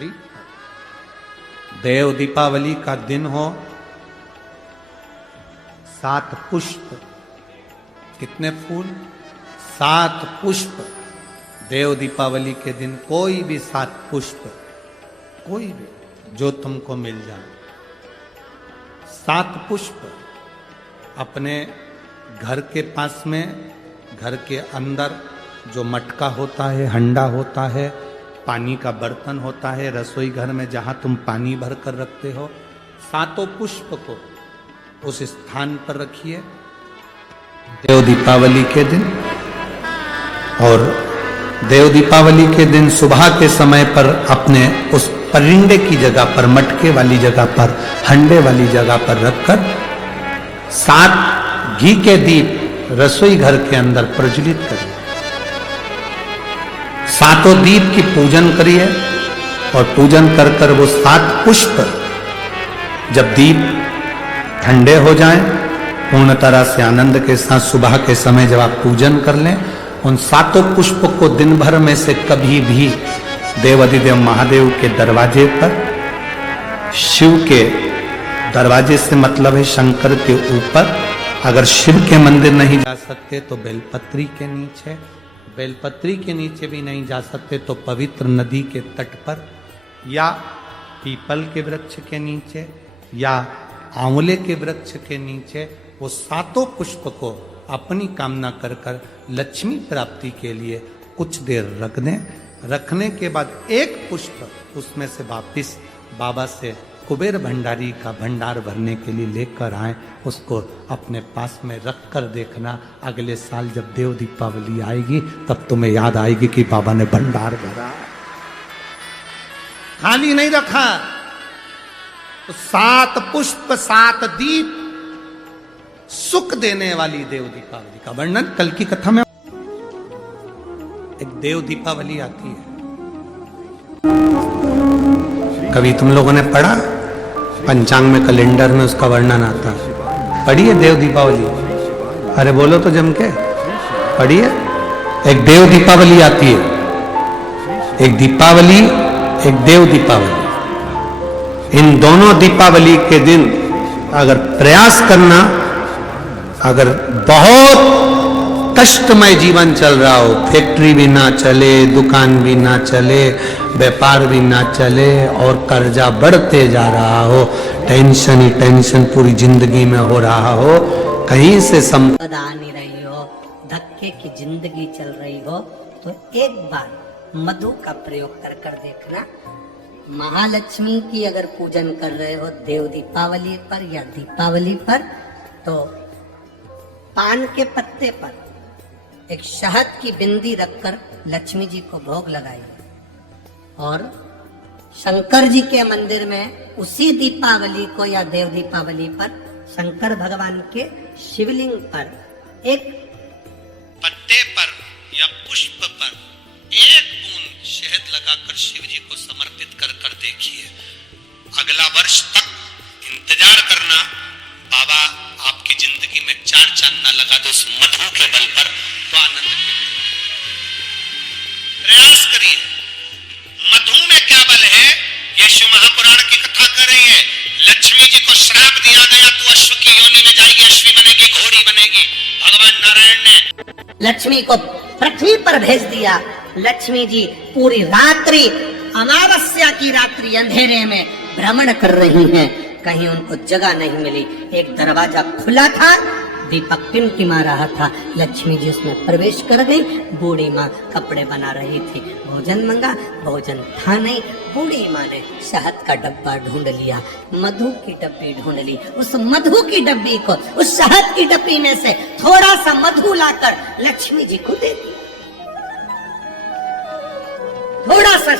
दीप। देव दीपावली का दिन हो, 7 पुष्प, कितने फूल? 7 पुष्प। देव दीपावली के दिन कोई भी 7 पुष्प, कोई भी जो तुमको मिल जाए, 7 पुष्प अपने घर के पास में, घर के अंदर जो मटका होता है, हंडा होता है, पानी का बर्तन होता है, रसोई घर में जहां तुम पानी भर कर रखते हो, 7 पुष्प को उस स्थान पर रखिए देव दीपावली के दिन। और देव दीपावली के दिन सुबह के समय पर अपने उस परिंदे की जगह पर, मटके वाली जगह पर, हंडे वाली जगह पर रखकर 7 घी के दीप रसोई घर के अंदर प्रज्वलित करिए। 7 दीप की पूजन करिए और पूजन कर कर वो 7 पुष्प जब दीप ठंडे हो जाएं, पूर्ण तरह से आनंद के साथ सुबह के समय जब आप पूजन कर लें, उन 7 पुष्प को दिन भर में से कभी भी देवाधिदेव महादेव के दरवाजे पर, शिव के दरवाजे से मतलब है शंकर के ऊपर, अगर शिव के मंदिर नहीं जा सकते तो बेलपत्री के नीचे, बेलपत्री के नीचे भी नहीं जा सकते तो पवित्र नदी के तट पर, या पीपल के वृक्ष के नीचे, या आंवले के वृक्ष के नीचे वो 7 पुष्प को अपनी कामना कर कर लक्ष्मी प्राप्ति के लिए कुछ देर रख दें। रखने के बाद एक पुष्प उसमें से वापिस बाबा से कुबेर भंडारी का भंडार भरने के लिए लेकर आए, उसको अपने पास में रख कर देखना, अगले साल जब देव दीपावली आएगी तब तुम्हें याद आएगी कि बाबा ने भंडार भरा, खाली नहीं रखा। तो 7 पुष्प 7 दीप, सुख देने वाली देव दीपावली का वर्णन कल की कथा में। एक देव दीपावली आती है, कभी तुम लोगों ने पढ़ा? पंचांग में, कैलेंडर में उसका वर्णन आता है। पढ़िए देव दीपावली, अरे बोलो तो जम के पढ़िए। एक देव दीपावली आती है, एक दीपावली, एक देव दीपावली। इन दोनों दीपावली के दिन अगर प्रयास करना, अगर बहुत कष्टमय जीवन चल रहा हो, फैक्ट्री भी ना चले, दुकान भी ना चले, व्यापार भी ना चले और कर्जा बढ़ते जा रहा हो, टेंशन ही टेंशन पूरी जिंदगी में हो रहा हो, कहीं से संपदा आ नहीं रही हो, धक्के की जिंदगी चल रही हो, तो एक बार मधु का प्रयोग कर कर देखना। महालक्ष्मी की अगर पूजन कर रहे हो देव दीपावली पर या दीपावली पर, तो पान के पत्ते पर एक शहद की बिंदी रखकर लक्ष्मी जी को भोग लगाइए। और शंकर जी के मंदिर में उसी दीपावली को या देव दीपावली पर शंकर भगवान के शिवलिंग पर एक पत्ते पर या पुष्प पर एक बूंद शहद लगाकर शिव जी को समर्पित कर कर देखिए। अगला वर्ष तक इंतजार करना, बाबा आपकी जिंदगी में 4 चांद ना लगा दो उस मधु के बल पर, तो आनंद के प्रयास करिए। मधु में क्या बल है? ये शिव महापुराण की कथा कर रही है। लक्ष्मी जी को श्राप दिया गया, तू अश्व की योनि में जाएगी, अश्वी बनेगी, घोड़ी बनेगी। भगवान नारायण ने लक्ष्मी को पृथ्वी पर भेज दिया। लक्ष्मी जी पूरी रात्रि, अमावस्या की रात्रि अंधेरे में भ्रमण कर रही हैं, कहीं उनको जगह नहीं मिली। एक दरवाजा खुला था, दीपक टिमटिमा रहा था, लक्ष्मी जी उसमें प्रवेश कर गई। बूढ़ी माँ कपड़े बना रही थी, भोजन मंगा, भोजन था नहीं। बूढ़ी माँ ने शहद का डब्बा ढूंढ लिया, मधु की डब्बी ढूंढ ली। उस मधु की डब्बी को, उस शहद की डब्बी में से थोड़ा सा मधु लाकर लक्ष्मी जी को दे दिया। थोड़ा सा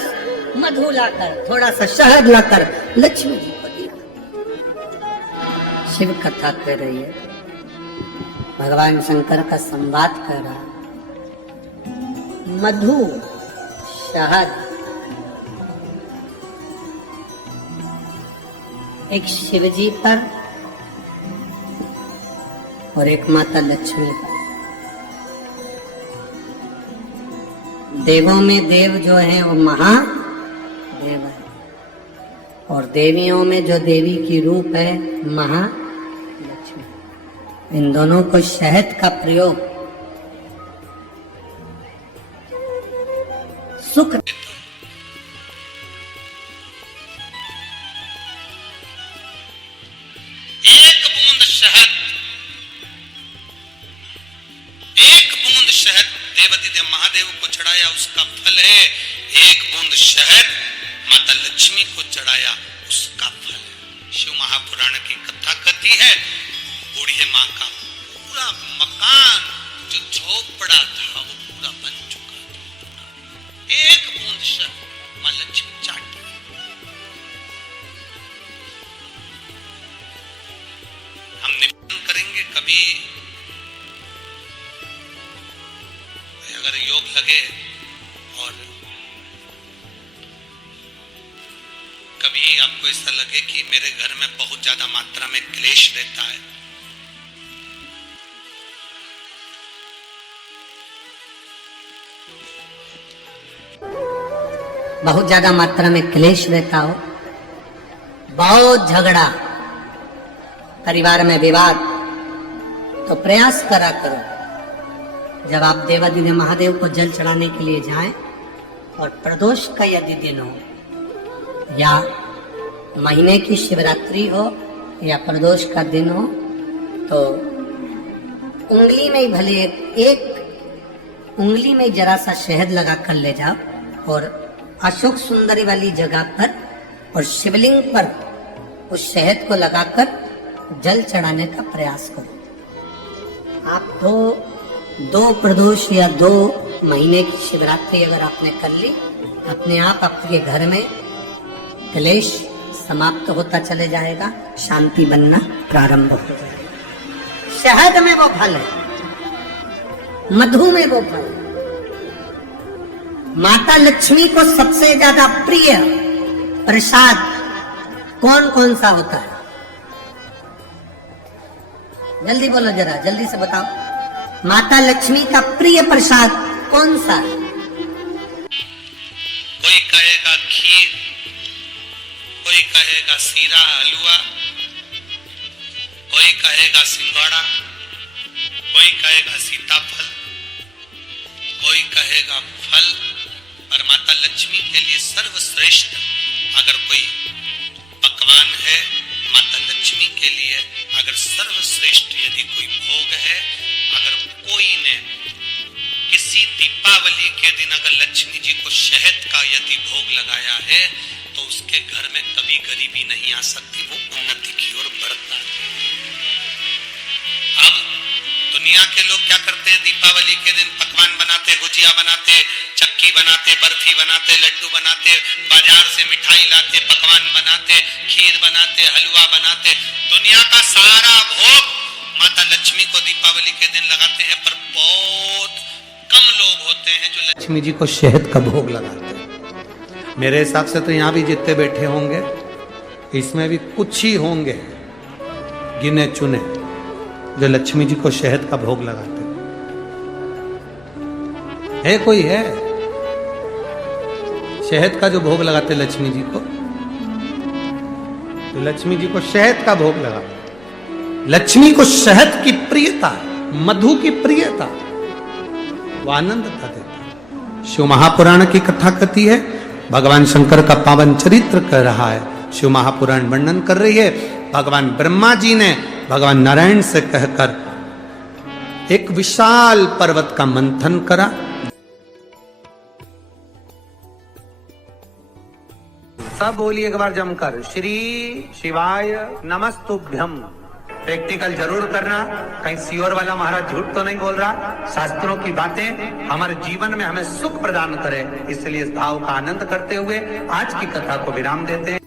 मधु लाकर, थोड़ा सा शहद लाकर लक्ष्मी जी को दिया। शिव कथा कर रही है, भगवान शंकर का संवाद कर रहा। मधु, शहद, एक शिवजी पर और एक माता लक्ष्मी पर। देवों में देव जो है वो महादेव है। और देवियों में जो देवी की रूप है महालक्ष्मी। इन दोनों को शहद का प्रयोग सुख शहद देवाधिदेव महादेव को चढ़ाया उसका फल है, एक बूंद शहद माता लक्ष्मी को चढ़ाया उसका फल है। शिव महापुराण की कथा कहती है बूढ़ी माँ का पूरा मकान जो झोपड़ा था वो पूरा बन चुका था। एक बूंद शहद माँ लक्ष्मी चाट रही। हम निवेदन करेंगे कभी अगर योग लगे और कभी आपको ऐसा लगे कि मेरे घर में बहुत ज्यादा मात्रा में क्लेश रहता है, बहुत ज्यादा मात्रा में क्लेश रहता हो, बहुत झगड़ा, परिवार में विवाद, तो प्रयास करा करो जब आप देवाधिदेव महादेव को जल चढ़ाने के लिए जाएं और प्रदोष का यदि दिन हो या महीने की शिवरात्रि हो या प्रदोष का दिन हो तो उंगली में ही भले एक उंगली में जरा सा शहद लगा कर ले जाओ और अशोक सुंदरी वाली जगह पर और शिवलिंग पर उस शहद को लगाकर जल चढ़ाने का प्रयास करो। आप दो प्रदोष या 2 महीने की शिवरात्रि अगर आपने कर ली, अपने आप आपके घर में क्लेश समाप्त होता चले जाएगा, शांति बनना प्रारंभ हो जाएगा। शहद में वो फल है, मधु में वो फल है। माता लक्ष्मी को सबसे ज्यादा प्रिय प्रसाद कौन कौन सा होता है? जल्दी बोलो जरा, जल्दी से बताओ। माता लक्ष्मी का प्रिय प्रसाद कौन सा है? कोई कहेगा खीर, कोई कहेगा सीरा हलवा, कोई कहेगा सिंघाड़ा, कोई कहेगा सीताफल, कोई कहेगा फल। पर माता लक्ष्मी के लिए सर्वश्रेष्ठ अगर कोई पकवान है, माता लक्ष्मी के लिए अगर सर्वश्रेष्ठ यदि कोई भोग है, अगर कोई ने किसी दीपावली के दिन अगर लक्ष्मी जी को शहद का यदि भोग लगाया है तो उसके घर में कभी गरीबी नहीं आ सकती, वो उन्नति की ओर बढ़ता है। अब दुनिया के लोग क्या करते हैं, दीपावली के दिन पकवान बनाते, गुजिया बनाते, चक्की बनाते, बर्फी बनाते, लड्डू बनाते, बाजार से मिठाई लाते, पकवान बनाते, खीर बनाते, हलवा बनाते। दुनिया का सारा भोग माता लक्ष्मी को दीपावली के दिन लगाते हैं, पर बहुत कम लोग होते हैं जो लक्ष्मी जी को शहद का भोग लगाते हैं। मेरे हिसाब से तो यहाँ भी जितने बैठे होंगे इसमें भी कुछ ही होंगे गिने चुने जो लक्ष्मी जी को शहद का भोग लगाते है। कोई है शहद का जो भोग लगाते लक्ष्मी जी को, तो लक्ष्मी जी को शहद का भोग लगाते। लक्ष्मी को शहद की प्रियता, मधु की प्रियता, वो आनंद था देता। शिव महापुराण की कथा कहती है, भगवान शंकर का पावन चरित्र कह रहा है, शिव महापुराण वर्णन कर रही है। भगवान ब्रह्मा जी ने भगवान नारायण से कहकर एक विशाल पर्वत का मंथन करा। सब बोलिए एक बार जमकर, श्री शिवाय नमस्तुभ्यम। प्रैक्टिकल जरूर करना, कहीं सियोर वाला महाराज झूठ तो नहीं बोल रहा। शास्त्रों की बातें हमारे जीवन में हमें सुख प्रदान करे, इसलिए इस भाव का आनंद करते हुए आज की कथा को विराम देते हैं।